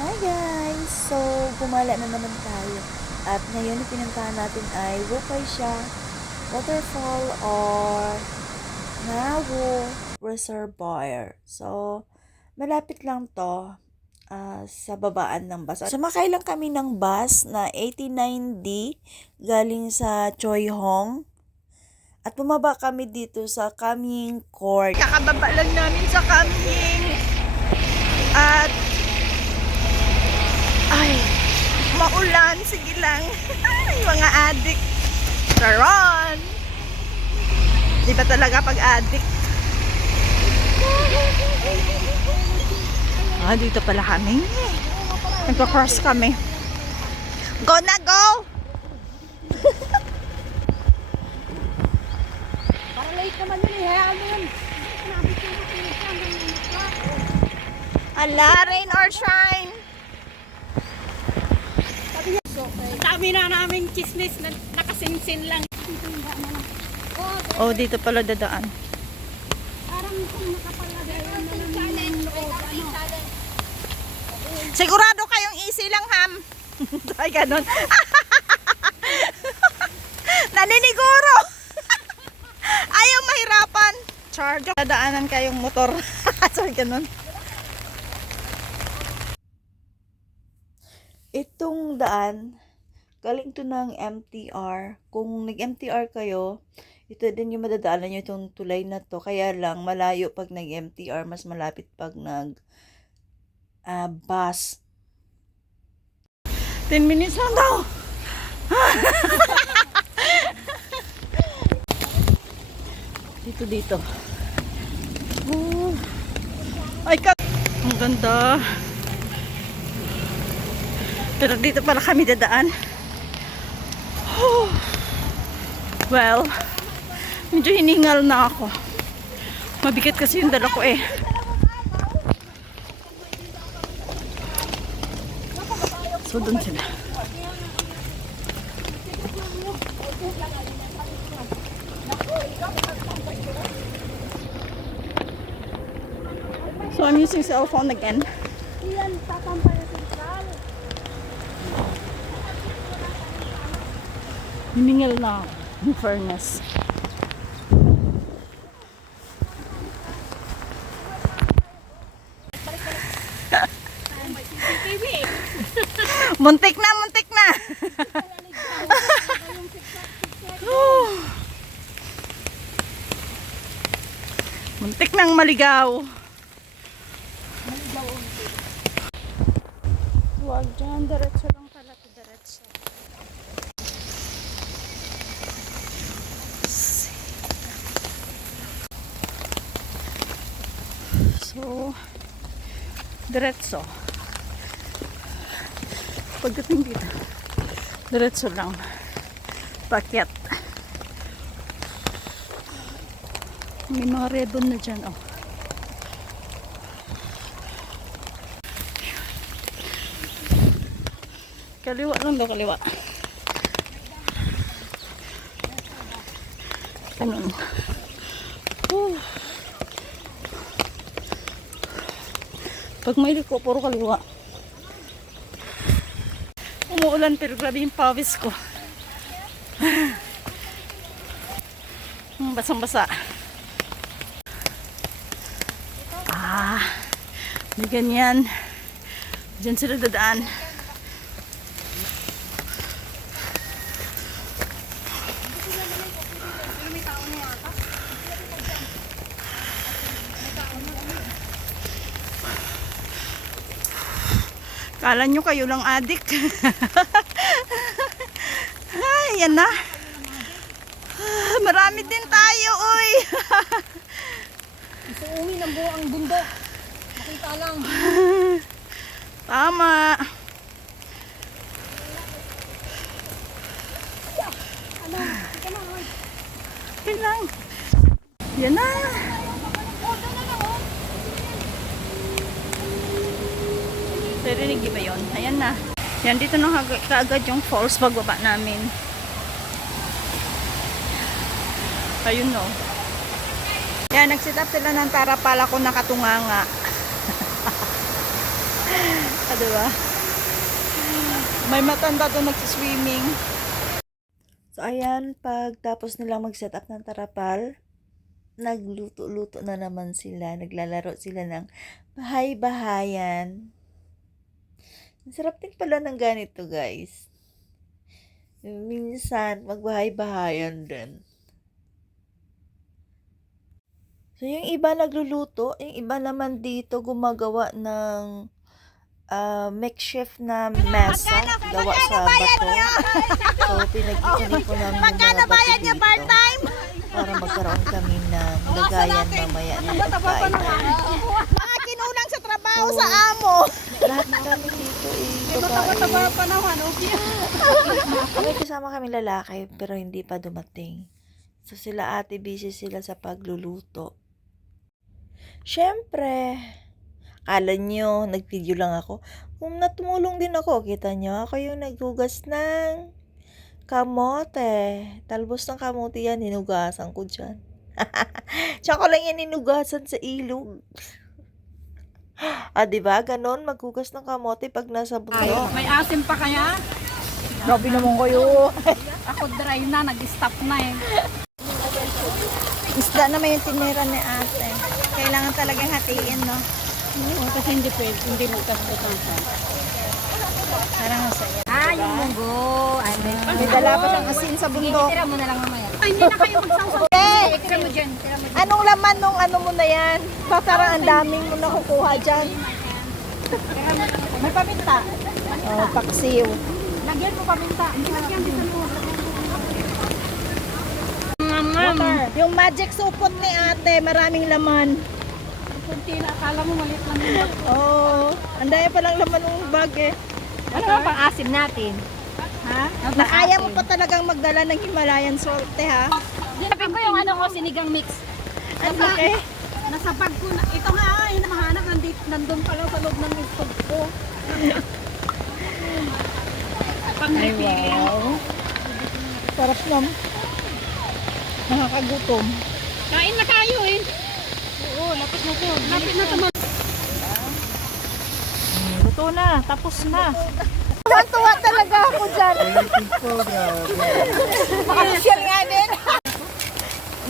Hi guys! So, gumala na naman tayo. At ngayon, yung pinuntahan natin ay Wukaisha Waterfall or Ngawo Reservoir. So, malapit lang to sa babaan ng bus. Sumakay lang kami ng bus na 89D galing sa Choi Hong. At bumaba kami dito sa Kamying Court. Kakababa lang namin sa Kamying. At ay, maulan, sige lang. Mga adik. Charon! Di ba talaga pag adik? Dito pala kami. Nagka-cross kami. Go na, go! Para late naman yun eh. Hayaan mo yun. Ala, rain or shine. Dami na namin chismis na nakasinsin lang. Oh, dito pala dadaan. Parang kung nakapalagay na naman yung loob. Sigurado kayong easy lang, ham. Ay, ganun. Naniniguro. Ayaw mahirapan. Charge. Dadaanan kayong motor. Sorry, ganun. Itong daan, galing to ng MTR. Kung nag-MTR kayo, ito din yung madadaanan nyo itong tulay na to. Kaya lang, malayo pag nag-MTR, mas malapit pag bus. 10 minutes lang daw. Dito. Ay, ang ganda. Pero dito pala kami dadaan. Well, medyo hiningal na ako. Mabigat kasi yung dala ko eh. So, dun sila. So, I'm using cell phone again. Iyan, tatampay na sentral. Hiningal na ako, in fairness. Muntik na. Muntik nang maligaw. Huwag dyan, diretso lang pala to, diretso. So, diretso. Pagdating dito, diretso lang. Pakyat. May mga ribbon na dyan, oh. Kaliwa lang daw, kaliwa. Ganun. Pag may liko, puro kaliwa. Umuulan pero grabe yung pawis ko. Basang-basa. May ganyan. Diyan sila dadaan. Kala nyo kayo lang adik. Ay, yan na. Marami din tayo, uy. Gusto uwi ng buong bundok. Makita lang. Tama. Okay lang. Yan na. Narinig ba yun? Ayan na. Yan, dito na kaagad yung falls pagbaba namin. Ayun no. Yan, nagsit up sila ng tarapal ako nakatunganga. Diba? May matanda doon nagsiswimming. So, ayan, pag tapos nilang mag-set up ng tarapal, nagluto-luto na naman sila. Naglalaro sila ng bahay-bahayan. Ang sarap din pala ng ganito, guys. Minsan, magbahay-bahayan din. So, yung iba nagluluto, yung iba naman dito gumagawa ng makeshift na mesa gawa sa bato. So, pinag-ipunin po namin yung mga bato dito para magkaroon kami ng lagayan mamaya na pagkain. Mga kinulang sa trabaho sa amo. Lahat kami dito babae. May kasama kami lalaki pero hindi pa dumating. So, sila ate busy sila sa pagluluto. Siyempre, akala nyo, nag-video lang ako. Kung natumulong din ako, kita nyo, ako yung naghugas ng kamote. Talbos ng kamote yan, hinugasan ko dyan. Tsaka lang yan hinugasan sa ilog. Diba? Ganon, maghugas ng kamote pag nasa bundok. May asim pa kaya? Grabe naman kayo. Ako dry na, nag-stop na eh. Isda naman yung tinira ni ate. Kailangan talagang hatiin, no? Kasi hindi pwede, hindi magkasbutan siya. Parang masaya. Yung munggo. May dala pa siyang asin sa bundok. Tira mo na lang mamaya. Ay, hindi na kayo magsasaw. Tira mo dyan, tira mo dyan. Anong laman nung ano mo na yan? Parang ang daming mo nakukuha dyan. May paminta. Oh, paksiw. Lagyan mo paminta. Hindi lagyan din mo. Yung magic supot ni ate, maraming laman. Kunti na, akala mo maliit lang yun. Oh, ang dami palang laman ng bag eh. Ano ba pang asim natin? Ha? Nakaya mo pa talagang magdala ng Himalayan salt, ha? Sabi ko yung ano ko, sinigang mix. Ang laki. Nasa bag ko na. Ito nga, yun ang mahanap. Nandun pala sa loob ng stove ko. Pang-refilling. Sarap naman. Nakakagutom. Kain na kayo eh. Oo, lapit na to. Lapit na to. Luto na, tapos na. Tuwa talaga ako dyan. Makasosyal nga din.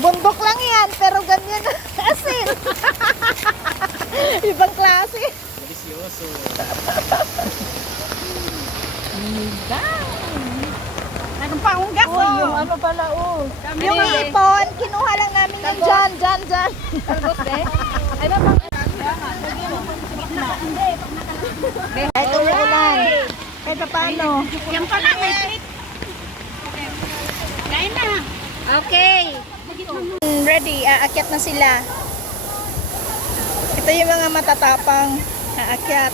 Bundok lang yan, pero ganyan asin. Ibang klase. Delicioso. Anong pangunggas Oh, yung ano pala, oh. Yung Yung ipon, kinuha lang namin yan dyan, dyan, dyan. Ano bang? Kahit umuulan. Kahit paano. Yan pala, may treat. Kain na. Okay. Ready, aakyat na sila. Ito yung mga matatapang aakyat.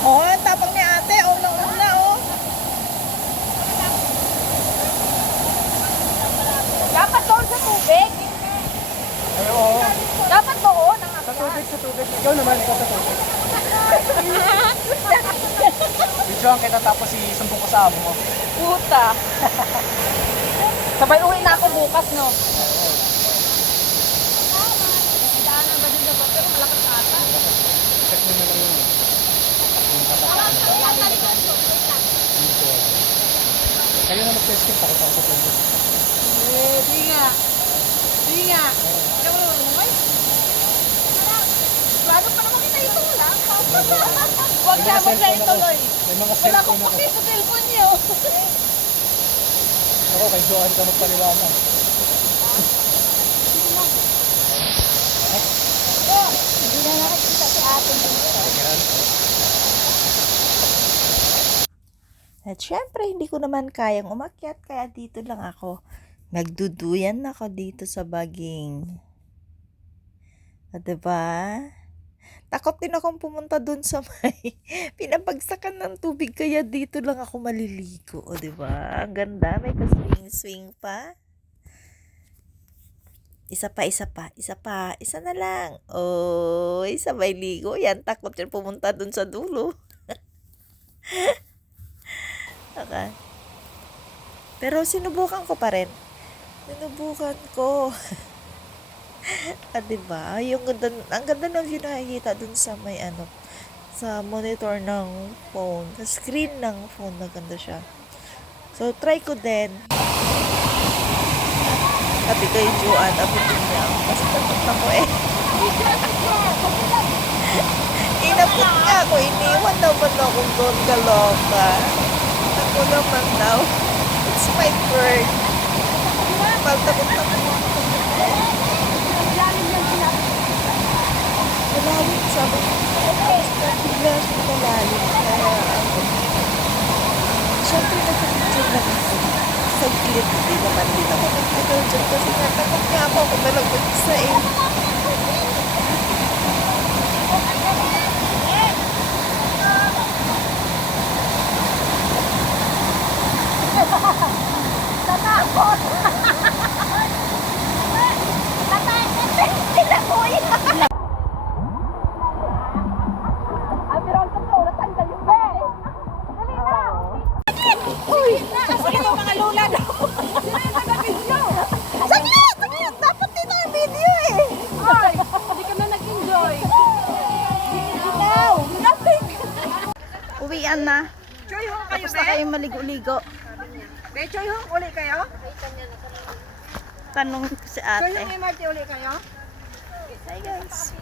Oh, ang tapang ni ate. Unang-una, oh. Dapat doon sa tubig. Dapat doon. Sa tubig. Ikaw naman ka sa tubig. Videoan kita tapos isumbong ko sa amo mo. Puta. Sabay uwi na ako bukas, no? Check mo na lang yun. Yung katataan ba? Kayo na mag-testing, pakita ko sa tubig. Di nga. Ikaw mo naman. Plano pa naman kita itulak. Huwag na ituloy. May mga Wala akong cellphone ako. paki sa cellphone niyo. Ako, kay Johan ka magpaliwanag. Hindi na nakikita si ate At syempre, hindi ko naman kayang umakyat, kaya dito lang ako. Nagduduyan ako dito sa baging. Diba? Takot din akong pumunta dun sa may pinapagsakan ng tubig, kaya dito lang ako maliligo. Diba? Ang ganda, may ka-swing-swing pa. Isa pa. Isa na lang. Oh, isa may ligo. Yan, takot yan pumunta dun sa dulo. Okay. Pero sinubukan ko pa rin. Sinubukan ko. Diba? Ang ganda ng view na nakikita dun sa may sa monitor ng phone, sa screen ng phone, na ganda siya. So, try ko din. Sabi kay Joanne, abutin niya ako. Kasi takot ako eh. Inabot niya ako. Iniwan naman ako doon, kaloka. Ako naman daw. It's my bird. Takot-takot ako. Malalim, sabi ko. Bigla siya malalim. Kaya syempre nagpapicture lang ako. Saglit, hindi naman din ako nagtagal dyan kasi natakot nga ako na lang mag-isa eh. Natakot! Natakot! Tinakoy! Ang pero ang totoo, natanggal yung bag. Dali na! Uy! Sige na mga lola daw! Saglit! Saglit! Dapat dito ang video eh! Ay, hindi ka na nag-enjoy. Now! Nothing! Uwian na. Choy Hong kayo, Tapos na kayo maligo-ligo. Be, Choy Hong, uli kayo? Tanong ko si Choy ate. Hong, MRT uli kayo? Hi guys.